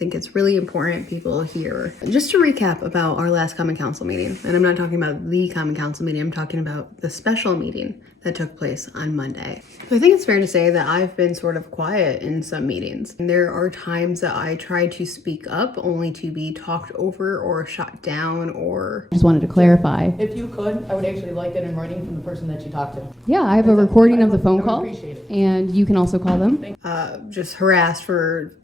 think it's really important people hear. Just to recap about our last Common Council meeting, and I'm not talking about the Common Council meeting, I'm talking about the special meeting that took place on Monday. I think it's fair to say that I've been sort of quiet in some meetings. There are times that I try to speak up only to be talked over or shot down or... Just wanted to clarify. If you could, I would actually like that in writing from the person that you talked to. Yeah, I have a recording of the phone call, and you can also call them. Just harassed for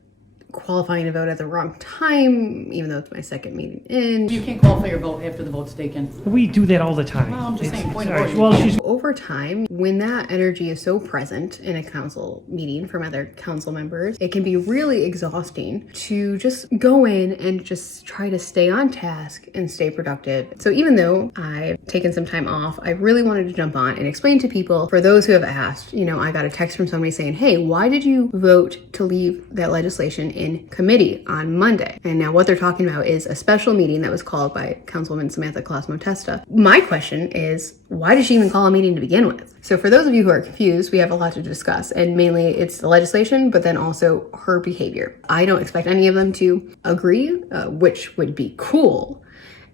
qualifying to vote at the wrong time, even though it's my second meeting in. You can't qualify your vote after the vote's taken. We do that all the time. Well, I'm just saying, point sorry. of order. Well, she's Over time, when that energy is so present in a council meeting from other council members, it can be really exhausting to just go in and just try to stay on task and stay productive. So even though I've taken some time off, I really wanted to jump on and explain to people, for those who have asked, I got a text from somebody saying, hey, why did you vote to leave that legislation in committee on Monday? And now what they're talking about is a special meeting that was called by Councilwoman Samantha Claus-Motesta. My question is, why did she even call a meeting to begin with? So for those of you who are confused, we have a lot to discuss, and mainly it's the legislation, but then also her behavior. I don't expect any of them to agree, which would be cool.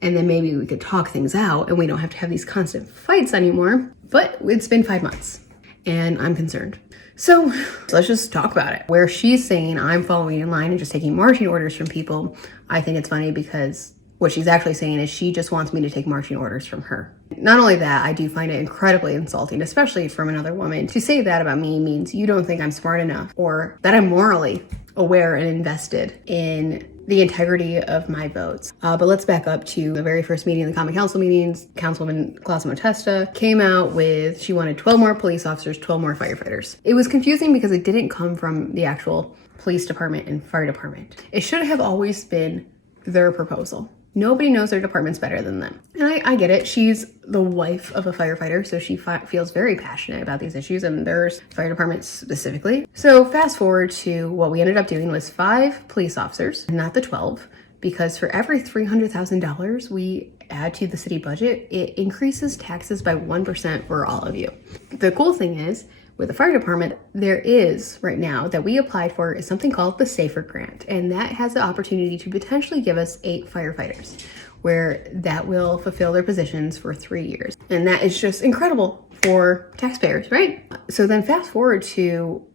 And then maybe we could talk things out and we don't have to have these constant fights anymore. But it's been 5 months and I'm concerned. So let's just talk about it. Where she's saying I'm following in line and just taking marching orders from people, I think it's funny because what she's actually saying is she just wants me to take marching orders from her. Not only that, I do find it incredibly insulting, especially from another woman. To say that about me means you don't think I'm smart enough or that I'm morally aware and invested in the integrity of my votes. But let's back up to the very first meeting, the Common Council meetings. Councilwoman Claus-Motesta came out with, she wanted 12 more police officers, 12 more firefighters. It was confusing because it didn't come from the actual police department and fire department. It should have always been their proposal. Nobody knows their departments better than them. And I get it. She's the wife of a firefighter, so she feels very passionate about these issues and their fire department specifically. So fast forward to what we ended up doing was 5 police officers, not the 12, because for every $300,000 we add to the city budget, it increases taxes by 1% for all of you. The cool thing is, with the fire department, there is right now that we applied for is something called the SAFER grant, and that has the opportunity to potentially give us 8 firefighters, where that will fulfill their positions for 3 years. And that is just incredible for taxpayers, right? So then fast forward to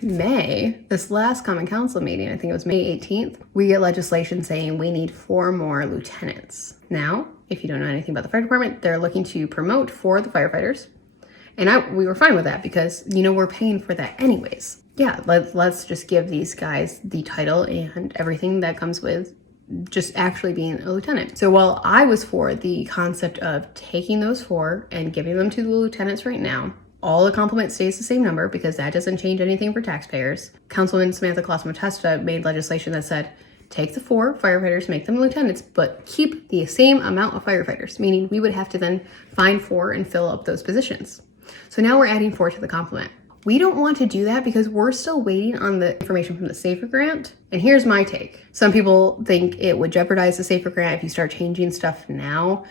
May, this last Common Council meeting, I think it was May 18th, we get legislation saying we need 4 more lieutenants. Now, if you don't know anything about the fire department, they're looking to promote 4 of the firefighters. And we were fine with that because, we're paying for that anyways. Yeah, let's just give these guys the title and everything that comes with just actually being a lieutenant. So while I was for the concept of taking those 4 and giving them to the lieutenants right now, all the complement stays the same number because that doesn't change anything for taxpayers. Councilwoman Samantha Claus-Motesta made legislation that said, take the 4 firefighters, make them lieutenants, but keep the same amount of firefighters, meaning we would have to then find 4 and fill up those positions. So now we're adding 4 to the complement. We don't want to do that because we're still waiting on the information from the SAFER grant. And here's my take. Some people think it would jeopardize the SAFER grant if you start changing stuff now.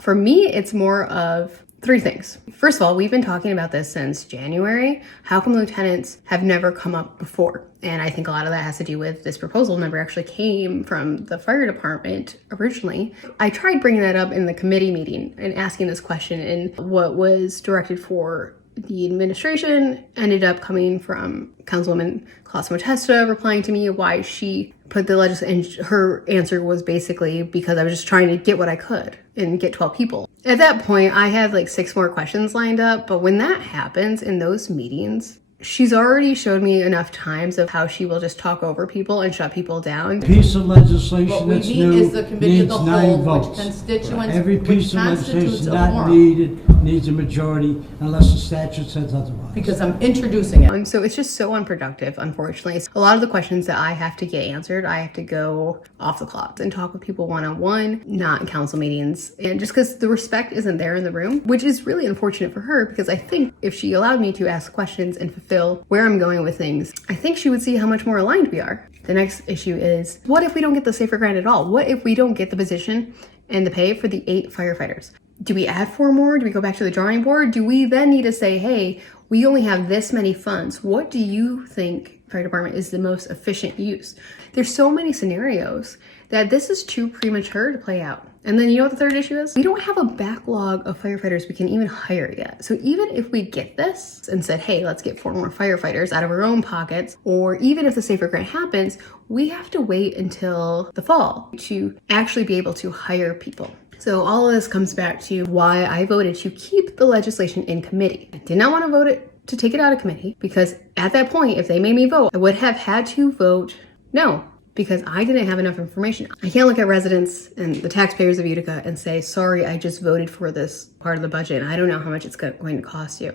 For me, it's more of 3 things. First of all, we've been talking about this since January. How come lieutenants have never come up before? And I think a lot of that has to do with this proposal never actually came from the fire department originally. I tried bringing that up in the committee meeting and asking this question, and what was directed for the administration ended up coming from Councilwoman Claus-Motesta replying to me why she put the legislation. Her answer was basically because I was just trying to get what I could and get 12 people. At that point, I had like 6 more questions lined up, but when that happens in those meetings, she's already showed me enough times of how she will just talk over people and shut people down. Piece of legislation that's new is the committee of the needs 9 whole, votes. which constituents, Every which piece of constitutes legislation a not quorum. needed needs a majority unless the statute says otherwise. Because I'm introducing it. And so it's just so unproductive, unfortunately. A lot of the questions that I have to get answered, I have to go off the clock and talk with people one-on-one, not in council meetings. And just because the respect isn't there in the room, which is really unfortunate for her, because I think if she allowed me to ask questions and fulfill where I'm going with things, I think she would see how much more aligned we are. The next issue is, what if we don't get the SAFER grant at all? What if we don't get the position and the pay for the 8 firefighters? Do we add 4 more? Do we go back to the drawing board? Do we then need to say, hey, we only have this many funds. What do you think fire department is the most efficient use? There's so many scenarios that this is too premature to play out. And then you know what the third issue is? We don't have a backlog of firefighters we can even hire yet. So even if we get this and said, hey, let's get 4 more firefighters out of our own pockets, or even if the SAFER grant happens, we have to wait until the fall to actually be able to hire people. So all of this comes back to why I voted to keep the legislation in committee. I did not want to vote it to take it out of committee, because at that point, if they made me vote, I would have had to vote no, because I didn't have enough information. I can't look at residents and the taxpayers of Utica and say, sorry, I just voted for this part of the budget and I don't know how much it's going to cost you.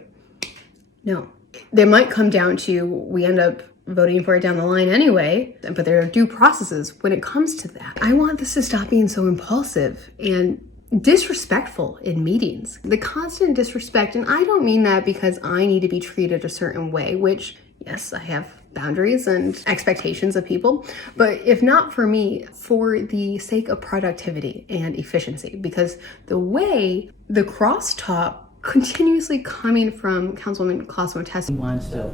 No. There might come down to we end up voting for it down the line anyway, but there are due processes when it comes to that. I want this to stop being so impulsive and disrespectful in meetings. The constant disrespect, and I don't mean that because I need to be treated a certain way, which, yes, I have boundaries and expectations of people, but if not for me, for the sake of productivity and efficiency, because the way the crosstalk continuously coming from Councilwoman Clausen-Tessa.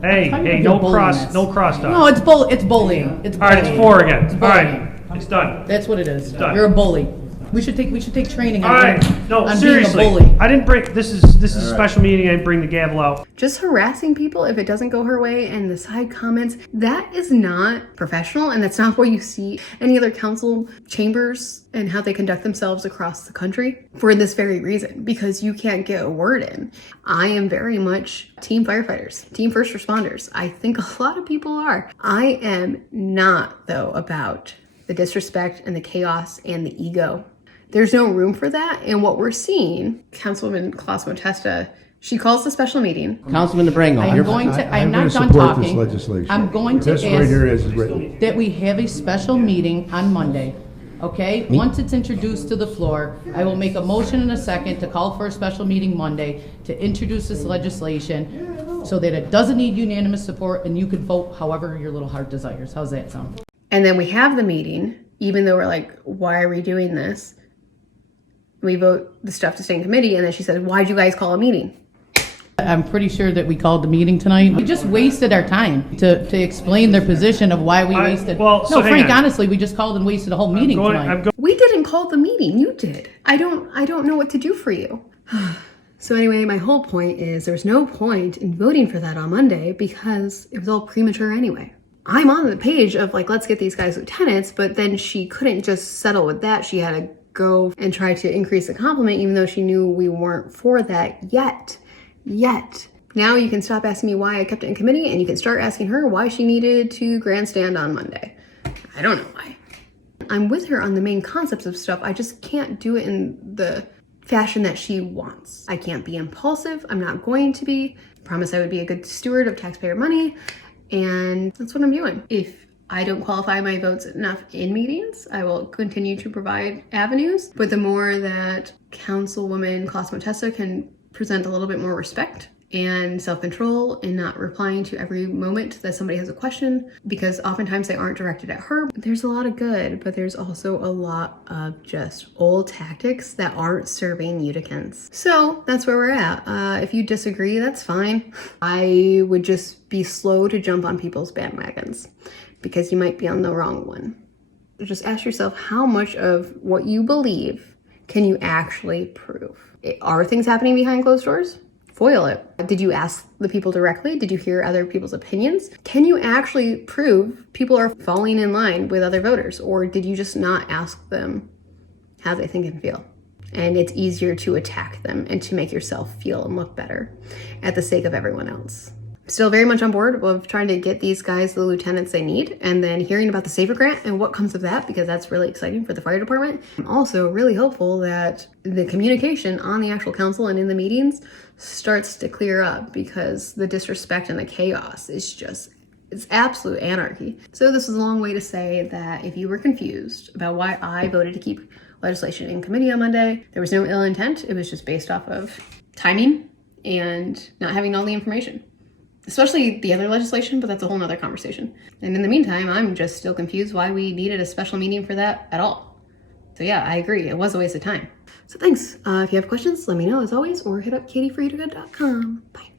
Hey, no cross talk. No, it's bullying. It's bullying. All right, it's 4 again. It's All bullying. right, it's done. That's what it is. done. You're a bully. We should take training All on, right, no, on seriously. being a bully. I didn't bring, this is a special meeting, I didn't bring the gavel out. Just harassing people if it doesn't go her way and the side comments, that is not professional, and that's not what you see any other council chambers and how they conduct themselves across the country for this very reason, because you can't get a word in. I am very much team firefighters, team first responders. I think a lot of people are. I am not, though, about the disrespect and the chaos and the ego. There's no room for that. And what we're seeing, Councilwoman Clausen-Tessa, she calls the special meeting. Councilman DeBrango. I'm not done support talking. this legislation. I'm going to This right here ask is written. that we have a special meeting on Monday. Okay? Once it's introduced to the floor, I will make a motion in a second to call for a special meeting Monday to introduce this legislation so that it doesn't need unanimous support and you can vote however your little heart desires. How's that sound? And then we have the meeting, even though we're like, why are we doing this? We vote the stuff to stay in committee, and then she said, why'd you guys call a meeting? I'm pretty sure that we called the meeting tonight. We just wasted our time to explain their position of why we wasted. well, so no, hang Frank, on. honestly, we just called and wasted a whole meeting tonight. We didn't call the meeting, you did. I don't know what to do for you. So anyway, my whole point is there's no point in voting for that on Monday because it was all premature anyway. I'm on the page of like, let's get these guys lieutenants, but then she couldn't just settle with that. She had to go and try to increase the complement, even though she knew we weren't for that yet. Now you can stop asking me why I kept it in committee, and you can start asking her why she needed to grandstand on Monday. I don't know why. I'm with her on the main concepts of stuff. I just can't do it in the fashion that she wants. I can't be impulsive. I'm not going to be. I promise I would be a good steward of taxpayer money, and that's what I'm doing. If I don't qualify my votes enough in meetings, I will continue to provide avenues, but the more that Councilwoman Clausen-Tessa can present a little bit more respect and self-control and not replying to every moment that somebody has a question, because oftentimes they aren't directed at her. There's a lot of good, but there's also a lot of just old tactics that aren't serving Uticans. So that's where we're at. If you disagree, that's fine. I would just be slow to jump on people's bandwagons because you might be on the wrong one. Just ask yourself, how much of what you believe can you actually prove? Are things happening behind closed doors? Foil it. Did you ask the people directly? Did you hear other people's opinions? Can you actually prove people are falling in line with other voters? Or did you just not ask them how they think and feel? And it's easier to attack them and to make yourself feel and look better at the sake of everyone else. Still very much on board of trying to get these guys the lieutenants they need, and then hearing about the SAFER grant and what comes of that, because that's really exciting for the fire department. I'm also really hopeful that the communication on the actual council and in the meetings starts to clear up, because the disrespect and the chaos is just, it's absolute anarchy. So this is a long way to say that if you were confused about why I voted to keep legislation in committee on Monday, there was no ill intent. It was just based off of timing and not having all the information. Especially the other legislation, but that's a whole nother conversation. And in the meantime, I'm just still confused why we needed a special meeting for that at all. So yeah, I agree. It was a waste of time. So thanks. If you have questions, let me know as always, or hit up katieforutica.com. Bye.